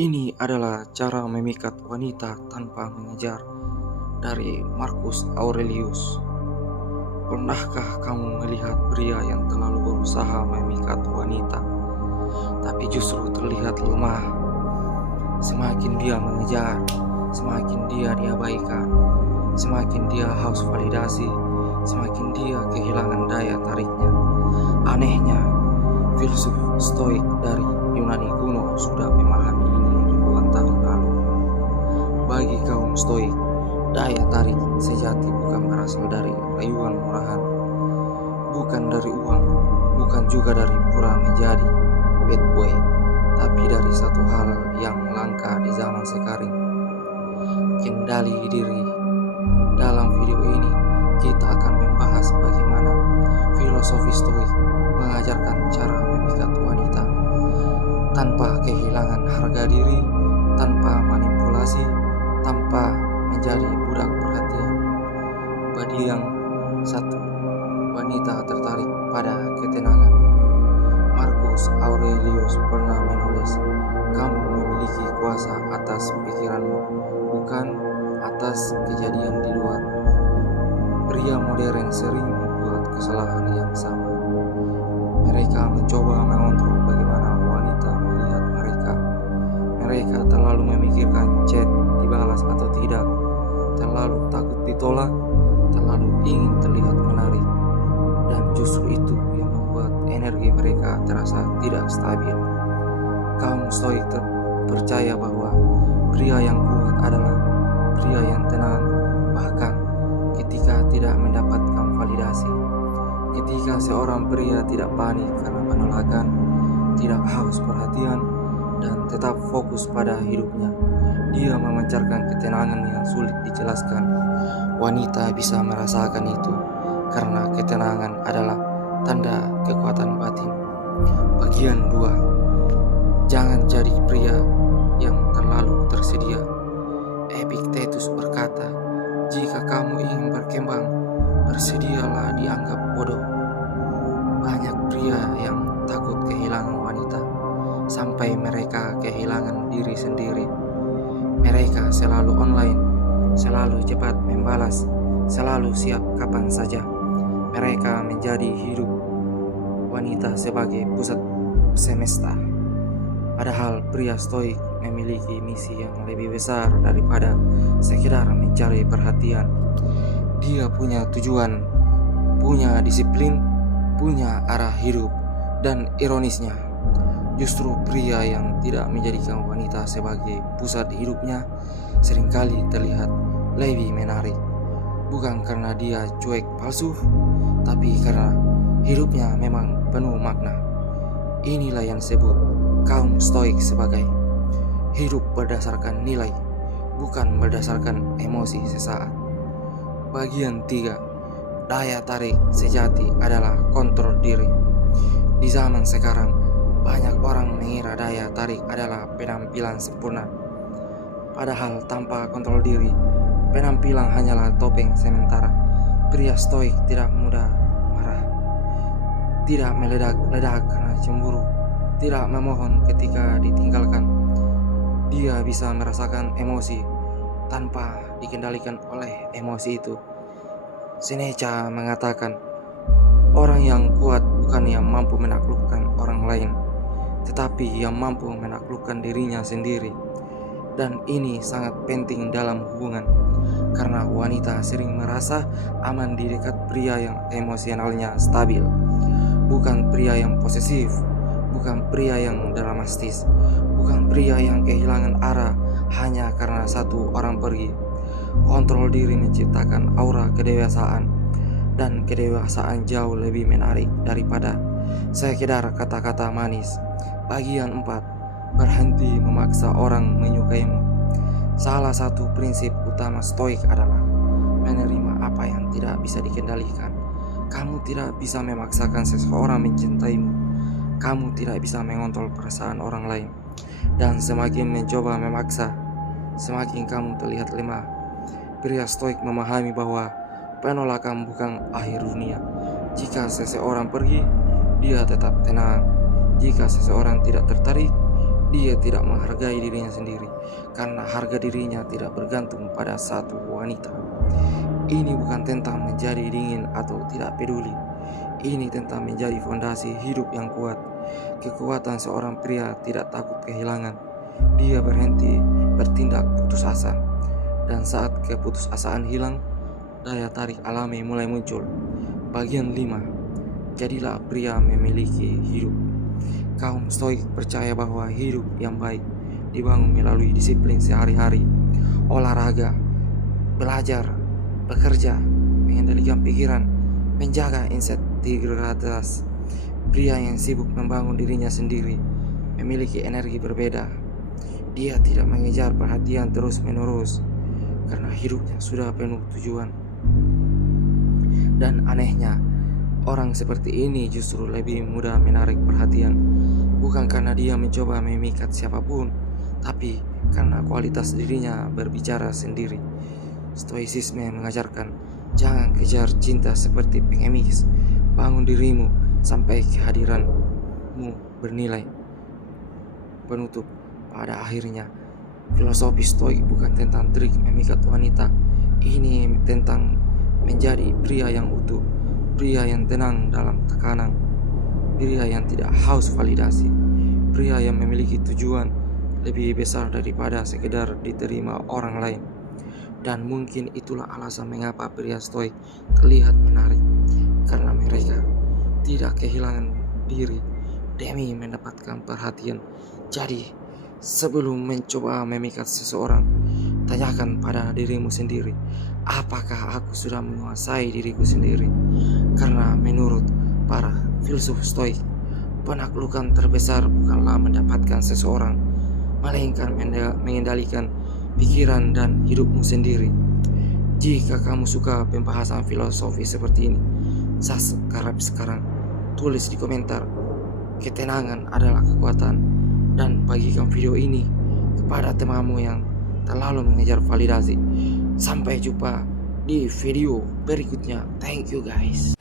Ini adalah cara memikat wanita tanpa mengejar, dari Marcus Aurelius. Pernahkah kamu melihat pria yang terlalu berusaha memikat wanita, tapi justru terlihat lemah? Semakin dia mengejar, semakin dia diabaikan, semakin dia haus validasi, semakin dia kehilangan daya tariknya. Anehnya, filsuf Stoik dari Yunani kuno sudah memahami ini ribuan tahun lalu. Bagi kaum Stoik, daya tarik sejati bukan berasal dari rayuan murahan, bukan dari uang, bukan juga dari pura menjadi bad boy, tapi dari satu hal yang langka di zaman sekarang: kendali diri. Dalam video ini, kita akan membahas bagaimana filosofi Stoik mengajarkan cara memikat wanita tanpa kehilangan harga diri, tanpa manipulasi, tanpa menjadi budak perhatian. Bagi yang satu, wanita tertarik pada ketenangan. Marcus Aurelius pernah menulis, "Kamu memiliki kuasa atas pikiranmu, bukan atas kejadian di luar." Pria modern sering membuat kesalahan yang sama. Mereka mencoba mengontrol bagaimana wanita melihat mereka. Mereka terlalu memikirkan chat dibalas atau tidak, terlalu takut ditolak, terlalu ingin terlihat menarik, dan justru itu yang membuat energi mereka terasa tidak stabil. Kaum Stoik percaya bahwa pria yang kuat adalah pria yang tenang, bahkan ketika tidak mendapatkan validasi. Ketika seorang pria tidak panik karena penolakan, tidak haus perhatian, dan tetap fokus pada hidupnya, dia memancarkan ketenangan yang sulit dijelaskan. Wanita bisa merasakan itu karena ketenangan adalah tanda kekuatan batin. Bagian 2. Jangan jadi pria yang terlalu tersedia. Epictetus berkata, "Jika kamu ingin berkembang, bersedialah dianggap bodoh." Banyak pria yang takut kehilangan wanita sampai mereka kehilangan diri sendiri. Mereka selalu online, selalu cepat membalas, selalu siap kapan saja. Mereka menjadi hidup wanita sebagai pusat semesta. Padahal pria Stoik memiliki misi yang lebih besar daripada sekedar mencari perhatian. Dia punya tujuan, punya disiplin, punya arah hidup, dan ironisnya, justru pria yang tidak menjadikan wanita sebagai pusat hidupnya seringkali terlihat lebih menarik. Bukan karena dia cuek palsu, tapi karena hidupnya memang penuh makna. Inilah yang disebut kaum Stoik sebagai hidup berdasarkan nilai, bukan berdasarkan emosi sesaat. Bagian 3. Daya tarik sejati adalah kontrol diri. Di zaman sekarang, banyak orang mengira daya tarik adalah penampilan sempurna. Padahal tanpa kontrol diri, penampilan hanyalah topeng sementara. Pria Stoik tidak mudah marah, tidak meledak-ledak karena cemburu, tidak memohon ketika ditinggalkan. Dia bisa merasakan emosi tanpa dikendalikan oleh emosi itu. Seneca mengatakan, orang yang kuat bukan yang mampu menaklukkan orang lain, tetapi yang mampu menaklukkan dirinya sendiri. Dan ini sangat penting dalam hubungan, karena wanita sering merasa aman di dekat pria yang emosionalnya stabil. Bukan pria yang posesif, bukan pria yang dramatis, bukan pria yang kehilangan arah hanya karena satu orang pergi. Kontrol diri menciptakan aura kedewasaan, dan kedewasaan jauh lebih menarik daripada sekedar kata-kata manis. Bagian 4. Berhenti memaksa orang menyukaimu. Salah satu prinsip utama Stoik adalah menerima apa yang tidak bisa dikendalikan. Kamu tidak bisa memaksakan seseorang mencintaimu. Kamu tidak bisa mengontrol perasaan orang lain. Dan semakin mencoba memaksa, semakin kamu terlihat lemah. Pria Stoik memahami bahwa penolakan bukan akhir dunia. Jika seseorang pergi, dia tetap tenang. Jika seseorang tidak tertarik, Dia tidak menghargai dirinya sendiri karena harga dirinya tidak bergantung pada satu wanita. Ini bukan tentang menjadi dingin atau tidak peduli. Ini tentang menjadi fondasi hidup yang kuat. Kekuatan seorang pria tidak takut kehilangan. Dia berhenti bertindak putus asa. Dan saat keputusasaan hilang, daya tarik alami mulai muncul. Bagian 5. Jadilah pria memiliki hidup. Kaum stoik percaya bahwa hidup yang baik dibangun melalui disiplin sehari-hari, olahraga, belajar, bekerja, mengendalikan pikiran, menjaga integritas. Pria yang sibuk membangun dirinya sendiri memiliki energi berbeda. Dia tidak mengejar perhatian terus-menerus karena hidupnya sudah penuh tujuan. Dan anehnya, orang seperti ini justru lebih mudah menarik perhatian, bukan karena dia mencoba memikat siapapun, tapi karena kualitas dirinya berbicara sendiri. Stoicisme mengajarkan jangan kejar cinta seperti pengemis. Bangun dirimu sampai kehadiranmu bernilai. Penutup, pada akhirnya filosofi stoik bukan tentang trik memikat wanita. Ini tentang menjadi pria yang utuh, pria yang tenang dalam tekanan, pria yang tidak haus validasi, pria yang memiliki tujuan lebih besar daripada sekedar diterima orang lain. Dan mungkin itulah alasan mengapa pria stoik terlihat menarik, karena mereka tidak kehilangan diri demi mendapatkan perhatian. Jadi, sebelum mencoba memikat seseorang, tanyakan pada dirimu sendiri, apakah aku sudah menguasai diriku sendiri? Karena menurut para filsuf stoik, penaklukan terbesar bukanlah mendapatkan seseorang, melainkan mengendalikan pikiran dan hidupmu sendiri. Jika kamu suka pembahasan filosofi seperti ini, subscribe sekarang, tulis di komentar, ketenangan adalah kekuatan, dan bagikan video ini kepada temanmu yang terlalu mengejar validasi. Sampai jumpa di video berikutnya. Thank you guys.